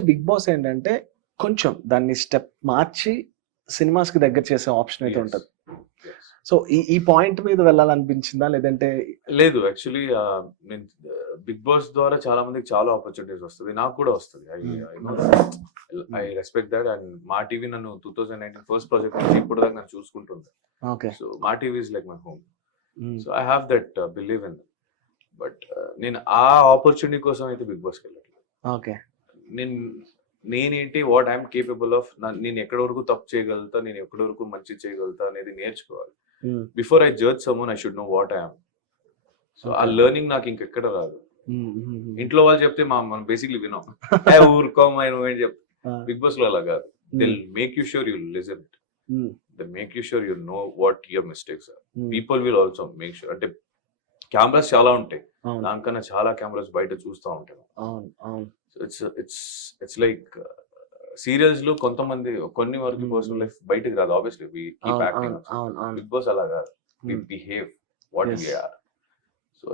Big boss ఏంటంటే కొంచెం దాన్ని స్టెప్ మార్చి సినిమాస్‌కి దగ్గర చేసే ఆప్షన్ అయితే Yes. ఉంటది. Yes. సో ఈ పాయింట్ మీద వెళ్ళాలనిపించిందా? లేదంటే లేదు యాక్చువల్లీ నేను బిగ్ బాస్ ద్వారా చాలా మందికి చాలా ఆపర్చునిటీస్ వస్తది. నాకు కూడా వస్తది. I respect that. And Maa TV నన్ను 2019 ఫస్ట్ ప్రాజెక్ట్ నుంచి ఇప్పటిదాకా నన్ను చూసుకుంటుంది. Okay. So Maa TV is like my home. Hmm. So I have that believe in. But నేను ఆ ఆపర్చునిటీ కోసం అయితే బిగ్ బాస్‌కి వెళ్ళట్లేదు. ఓకే. నేనేంటి వాట్ ఐఎమ్ కేపబుల్ ఆఫ్, నేను ఎక్కడి వరకు తప్పు చేయగలుగుతా, నేను ఎక్కడి వరకు మంచి చేయగలుగుతా అనేది నేర్చుకోవాలి. హ్మ్. Before I judge someone I should know what I am. So ఆ Okay. లెర్నింగ్ నాకు ఇంకెక్కడ రాదు. హ్మ్. ఇంట్లో వాళ్ళు చెప్తే మనం బేసిక్లీ వినాం. ఊరుకోమా నువ్వేం చెప్తా. ఆ! బిగ్ బాస్ లో అలా కాదు. They hmm. Make you sure you listen. Hmm. They make you sure you know what your mistakes are. Hmm. People will also make sure. అంటే కెమెరాస్ చాలా ఉంటాయి. అవును. దానికన్నా చాలా కెమెరాస్ బయట చూస్తూ ఉంటాం. అవును. అవును. ఇట్స్ లైక్ సీరియల్స్ లో కొంతమంది కొన్ని వరకు పర్సనల్ లైఫ్ బయటకు రాదు. ఆబ్వియస్లీ వి కీప్ అవును. యాక్టింగ్. అవును. అవును. బిగ్ బాస్ అలా కాదు. We hmm. Behave what Yes. We are. So